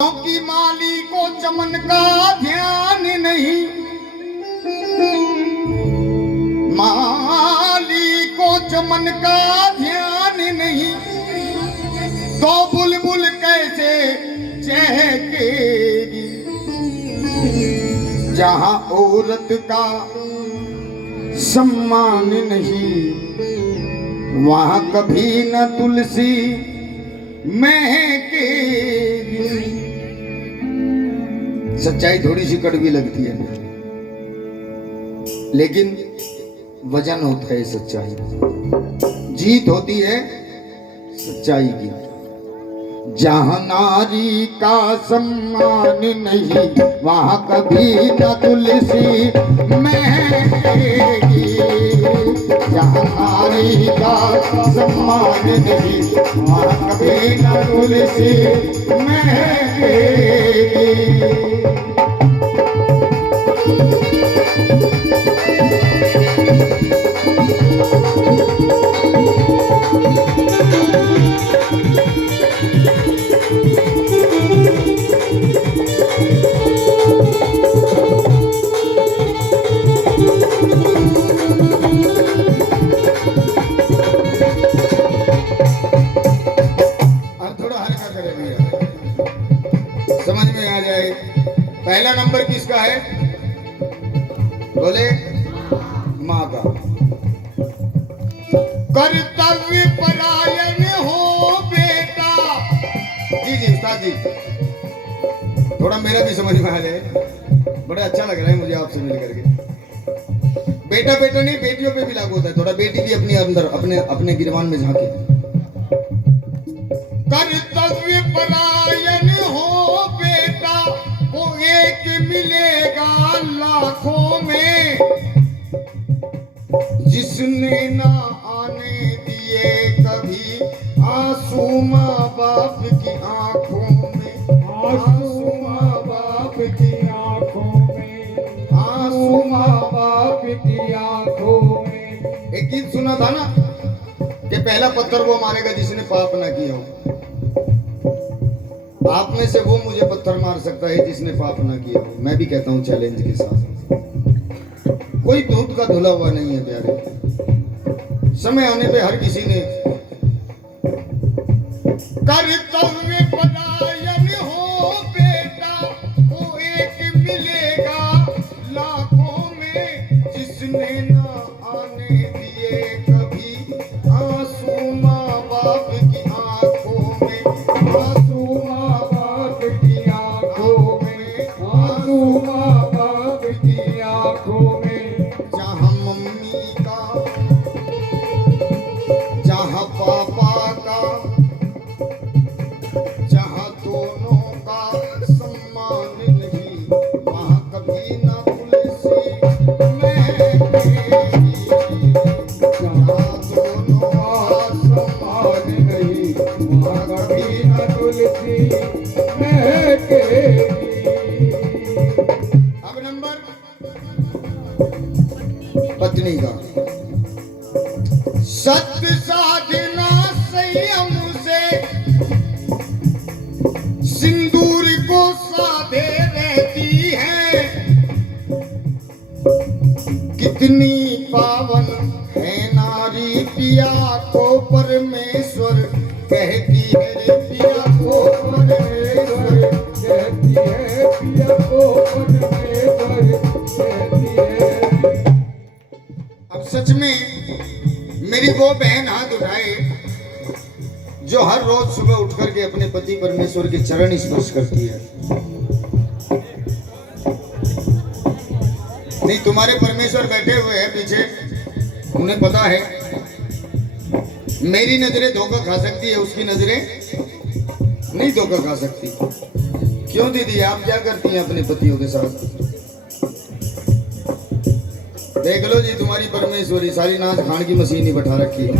क्योंकि माली को चमन का ध्यान नहीं, माली को चमन का ध्यान नहीं, तो बुलबुल कैसे चहकेगी। जहां औरत का सम्मान नहीं, वहां कभी न तुलसी महकेगी। सच्चाई थोड़ी सी कड़वी लगती है, लेकिन वजन होता है सच्चाई, जीत होती है सच्चाई की। जहां नारी का सम्मान नहीं, वहां कभी न तुलसी महकेगी। जहां नारी का सम्मान नहीं, वहां कभी न तुलसी महकेगी। समझ में आ जाए। पहला नंबर किसका है? बोले माँ का। कर्तव्य परायण हो बेटा। जी जी उस्ताद जी, थोड़ा मेरा भी समझ में आ जाए, बड़ा अच्छा लग रहा है मुझे आपसे मिल करके। बेटा बेटा नहीं, बेटियों पे भी लागू होता है, थोड़ा बेटी भी अपने अंदर अपने गिरवान में झांके। कर्तव्य परायण हो बेटा, वो एक मिलेगा लाखों में, जिसने ना आने दिए कभी आंसू माँ बाप की आंखों में। आंसू माँ बाप की आंखों में, आंसू माँ बाप की आंखों में। एक गीत सुना था ना कि पहला पत्थर वो मारेगा जिसने पाप ना किया हो। आप में से वो मुझे पत्थर मार सकता है जिसने पाप ना किया हो। मैं भी कहता हूं चैलेंज के साथ, कोई दूध का धुला हुआ नहीं है प्यारे। समय आने पे हर किसी ने कर्तव्य परायण हो बेटा, वो एक मिलेगा लाखों में, जिसने ना आने दिए कभी आंसू माँ बाप की आंखों में। आंसू माँ बाप की आंखों में, आंसू माँ बाप की आंखों में। जहाँ मम्मी का, जहाँ पापा का, जहाँ दोनों का सम्मान नहीं, वहाँ कभी ना तुलसी महकेगी। जहाँ दोनों का सम्मान नहीं, वहाँ कभी ना तुलसी महकेगी। अब नंबर पत्नी का। सत्य साधना संयम से सिंदूर को साधे रहती है। कितनी पावन है नारी, पिया को परमेश्वर कहती है रे। पिया को परमेश्वर कहती है, पिया को परमेश्वर कहती है। अब सच में मेरी वो बहन हाथ उठाए जो हर रोज सुबह उठ करके अपने पति परमेश्वर के चरण स्पर्श करती है। नहीं, तुम्हारे परमेश्वर बैठे हुए हैं पीछे, उन्हें पता है मेरी नजरें धोखा खा सकती है, उसकी नजरें नहीं धोखा खा सकती। क्यों दीदी, आप क्या करती हैं अपने पतियों के साथ? देख लो जी, तुम्हारी परमेश्वरी सारी नाच खान की मशीन ही बैठा रखी है।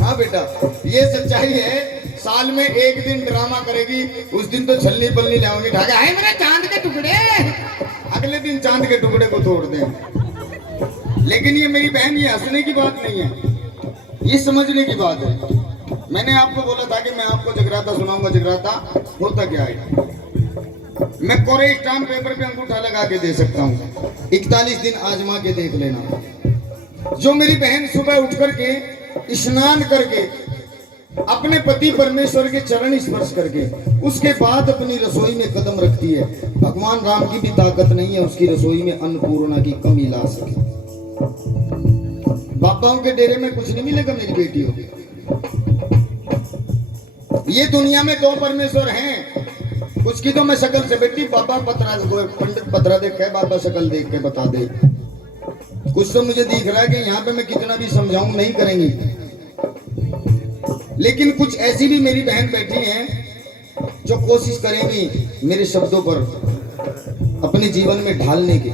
हाँ बेटा, ये सच्चाई है। साल में एक दिन ड्रामा करेगी, उस दिन तो छलनी पलनी लाओगी, ढाका है मेरा चांद के टुकड़े, अगले दिन चांद के टुकड़े को तोड़ दें। लेकिन ये मेरी बहन, ये हंसने की बात नहीं है, ये समझने की बात है। मैंने आपको बोला था कि मैं आपको जगराता सुनाऊंगा, जगराता होता क्या है? मैं कोरे स्टाम्प पेपर पे अंगूठा लगा के दे सकता हूँ, 41 दिन आजमा के देख लेना। जो मेरी बहन सुबह उठ करके स्नान करके अपने पति परमेश्वर के चरण स्पर्श करके उसके बाद अपनी रसोई में कदम रखती है, भगवान राम की भी ताकत नहीं है उसकी रसोई में अन्नपूर्णा की कमी ला सके। बाबाओं के डेरे में कुछ नहीं मिलेगा मेरी बेटियों। ये दुनिया में दो परमेश्वर हैं, कुछ की तो मैं शक्ल से बेटी बाबा पतरा पंडित पतरा देख के बाबा शक्ल देख के बता दे। कुछ तो मुझे दिख रहा है कि यहाँ पे मैं कितना भी समझाऊं नहीं करेंगी, लेकिन कुछ ऐसी भी मेरी बहन बैठी हैं जो कोशिश करेंगी मेरे शब्दों पर अपने जीवन में ढालने की।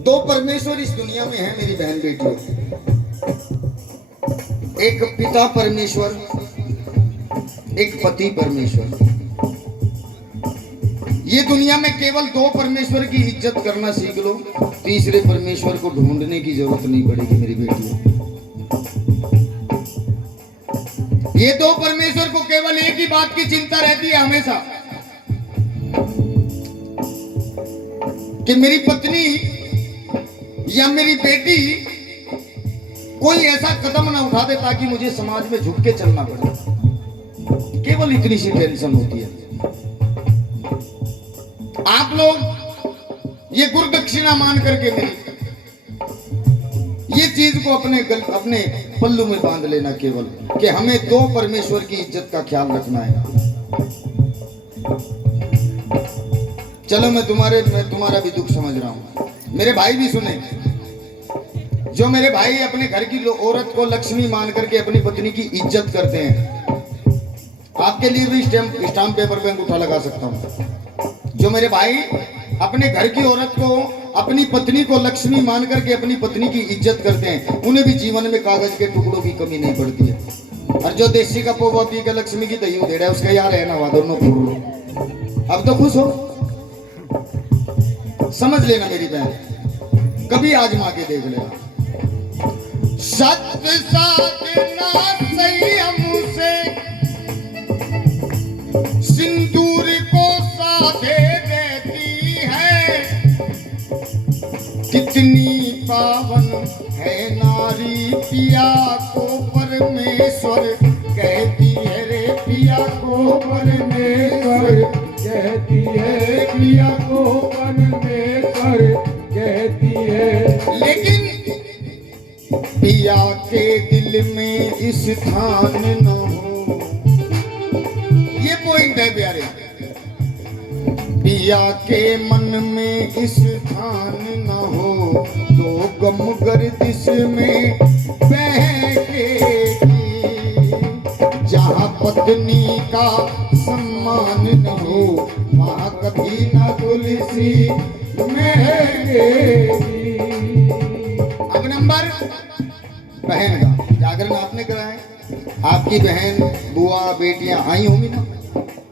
दो परमेश्वर इस दुनिया में हैं मेरी बहन बेटियों, एक पिता परमेश्वर, एक पति परमेश्वर। ये दुनिया में केवल दो परमेश्वर की इज्जत करना सीख लो, तीसरे परमेश्वर को ढूंढने की जरूरत नहीं पड़ेगी मेरी बेटियों। ये दो परमेश्वर को केवल एक ही बात की चिंता रहती है हमेशा कि मेरी पत्नी या मेरी बेटी कोई ऐसा कदम ना उठा दे ताकि मुझे समाज में झुक के चलना पड़े। केवल इतनी सी टेंशन होती है। आप लोग ये गुरु दक्षिणा मान करके मेरी ये चीज को अपने पल्लू में बांध लेना केवल कि हमें दो परमेश्वर की इज्जत का ख्याल रखना है। चलो मैं तुम्हारा भी दुख समझ रहा हूं, मेरे भाई भी सुने। जो मेरे भाई अपने घर की औरत को लक्ष्मी मान करके अपनी पत्नी की इज्जत करते हैं, आपके लिए भी स्टाम्प पेपर पे अंगूठा लगा सकता हूं। जो मेरे भाई अपने घर की औरत को अपनी पत्नी को लक्ष्मी मान करके अपनी पत्नी की इज्जत करते हैं, उन्हें भी जीवन में कागज के टुकड़ों की कमी नहीं पड़ती है। और जो देसी का पोवा पी के लक्ष्मी की दही दे रहा है उसका यार है ना, दोनों अब तो खुश हो। समझ लेना मेरी बहन, कभी आजमा के देख लेना। सत्य साधना संयम से सिंदूर को साधे देती है, कितनी पावन है नारी पिया को परमेश्वर कहती है रे, पिया को परमेश्वर कहती है, पिया को परमेश्वर कहती है। लेकिन पिया के दिल में स्थान न हो, ये पॉइंट है प्यारे। पिया के मन में स्थान न हो तो गम गर्दिश में बहेगी, जहाँ पत्नी का सम्मान न हो वहाँ कभी न तुलसी महकेगी। अब नंबर बहन का जागरण आपने कराए, आपकी बहन बुआ बेटियां आई होंगी ना,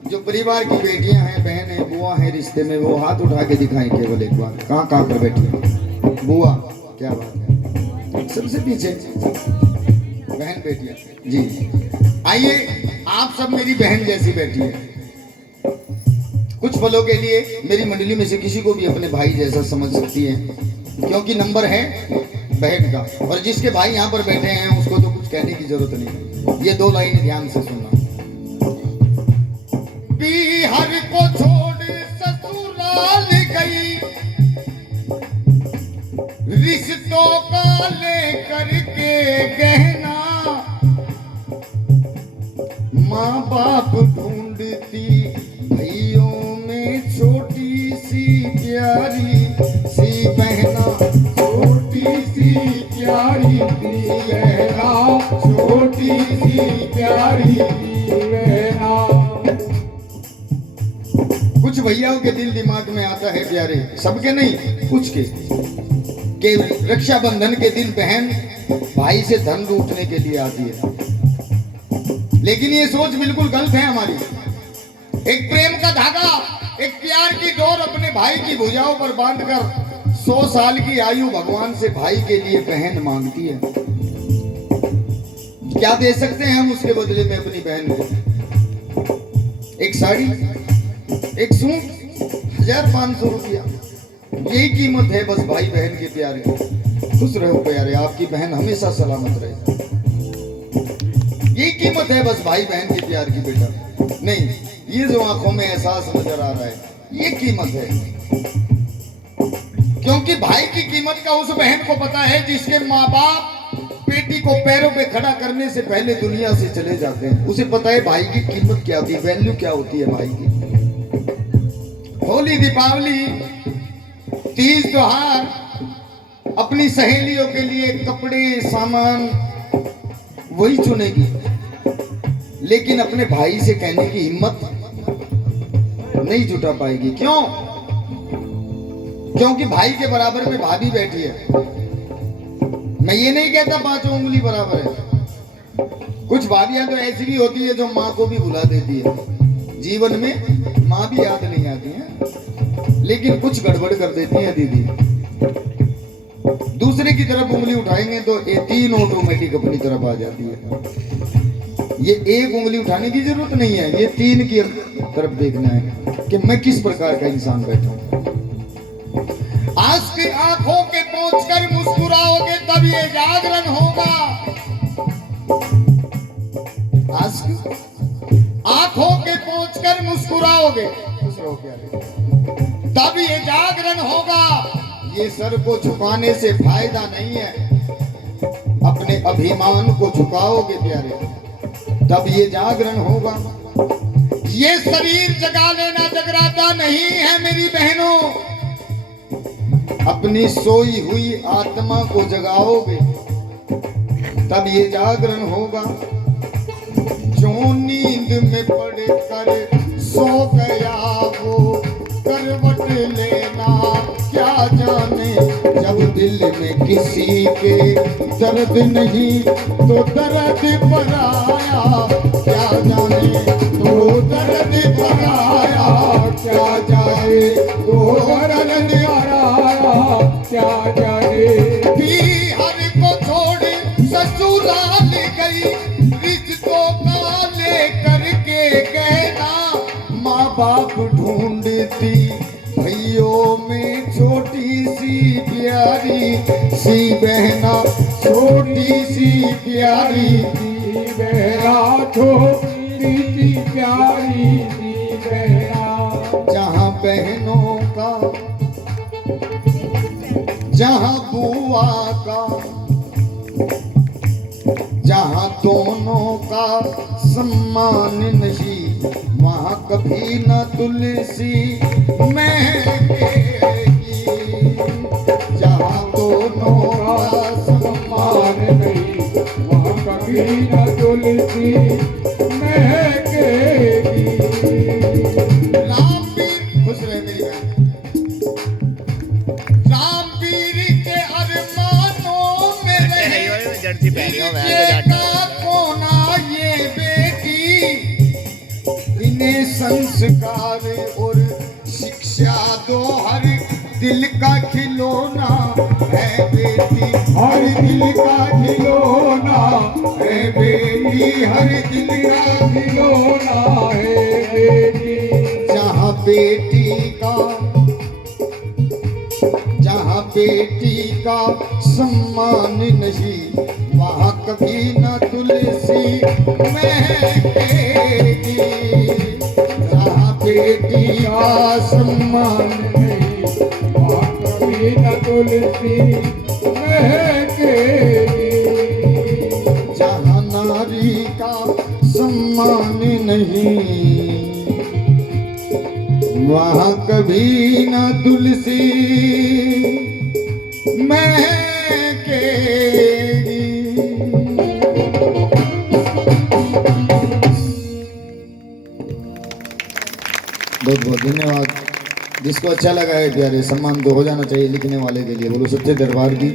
जो परिवार की बेटियां हैं, बहन है, बुआ है रिश्ते में, वो हाथ उठा के दिखाएं केवल एक बार। कहाँ कहाँ पर बैठी है बुआ, क्या बात है, सबसे पीछे बहन बेटियां जी। आइए आप सब मेरी बहन जैसी बैठी है। कुछ पलों के लिए मेरी मंडली में से किसी को भी अपने भाई जैसा समझ सकती है, क्योंकि नंबर है बहन का। और जिसके भाई यहाँ पर बैठे हैं उसको तो कुछ कहने की जरूरत नहीं। ये दो लाइन ध्यान से सुनना। पीहर को छोड़ ससुराल गई, रिश्तों का लेकर के गहना, माँ बाप ढूंढती भाइयों में छोटी सी प्यारी सी बहना, छोटी सी प्यारी सी बहना, छोटी सी प्यारी सी बहना। कुछ भैयाओं के दिल दिमाग में आता है प्यारे, सबके नहीं, कुछ के रक्षाबंधन के दिन बहन भाई से धन लूटने के लिए आती है। लेकिन ये सोच बिल्कुल गलत है हमारी। एक प्रेम का धागा, एक प्यार की डोर अपने भाई की भुजाओं पर बांधकर 100 साल की आयु भगवान से भाई के लिए बहन मांगती है। क्या दे सकते हैं हम उसके बदले में अपनी बहन को? एक साड़ी, एक सूट 1500 रुपया, यही कीमत है बस भाई बहन के प्यार की। खुश रहो प्यारे, आपकी बहन हमेशा सलामत रहे, यही कीमत है बस भाई बहन के प्यार की बेटा। नहीं, ये जो आंखों में एहसास नजर आ रहा है ये कीमत है, क्योंकि भाई की कीमत का उस बहन को पता है जिसके माँ बाप बेटी को पैरों पे खड़ा करने से पहले दुनिया से चले जाते हैं। उसे पता है भाई की कीमत क्या होती है, वैल्यू क्या होती है भाई की। होली, दीपावली, तीज त्योहार अपनी सहेलियों के लिए कपड़े सामान वही चुनेगी, लेकिन अपने भाई से कहने की हिम्मत नहीं जुटा पाएगी। क्यों? क्योंकि भाई के बराबर में भाभी बैठी है। मैं ये नहीं कहता 5 उंगली बराबर है, कुछ भाभियां तो ऐसी भी होती है जो माँ को भी भुला देती है। जीवन में माँ भी याद नहीं आती है, लेकिन कुछ गड़बड़ कर देती है दीदी। दूसरे की तरफ उंगली उठाएंगे तो ये 3 ऑटोमेटिक अपनी तरफ आ जाती है। ये एक उंगली उठाने की जरूरत नहीं है, ये 3 की तरफ देखना है कि मैं किस प्रकार का इंसान बैठा हूं। आज की आंखों के पहुंचकर मुस्कुराओगे तब ये जागरण होगा। आज की आंखों के पहुंचकर मुस्कुराओगे तब ये जागरण होगा। ये सर को झुकाने से फायदा नहीं है, अपने अभिमान को झुकाओगे प्यारे तब ये जागरण होगा। ये शरीर जगा लेना जगराता नहीं है मेरी बहनों, अपनी सोई हुई आत्मा को जगाओगे तब ये जागरण होगा। जो नींद में पड़कर सो गया वो करवट लेना क्या जाने, जब दिल में किसी के दर्द नहीं तो दर्द पर आया क्या जाने, तो दर्द पर आया क्या जाने, तो दर्द आया क्या जाने। हर को छोड़ ससुराल गई, रिश्तों का लेकर के कहना, माँ बाप ढूंढती भाइयों में छोटी सी प्यारी सी बहना, छोटी सी प्यारी सी बहना, छोटी सी प्यारी सी बहना। जहाँ बहनों का, जहाँ बुआ का, जहाँ दोनों का सम्मान नहीं, वहाँ कभी न तुलसी महकेगी। जहाँ दोनों का सम्मान नहीं, वहाँ कभी न तुलसी महकेगी। रामवीर, खुश रहे मेरी बहन। रामवीर के अरमानों में रहे कोना ये बेटी, इन्हें संस्कार और शिक्षा दो, हर दिल का खिलौना है बेटी, हर दिल का खिलौना है बेटी, हर दिल का खिलौना है बेटी। जहाँ बेटी का सम्मान नहीं, वहाँ कभी न तुलसी महकेगी। जहाँ बेटी का सम्मान नहीं, वहाँ कभी न तुलसी महकेगी। जहाँ नारी का सम्मान नहीं, वहाँ कभी न तुलसी महकेगी। बहुत बहुत धन्यवाद। जिसको अच्छा लगा है प्यारे, सम्मान तो हो जाना चाहिए लिखने वाले के लिए। बोलो सच्चे दरबार की।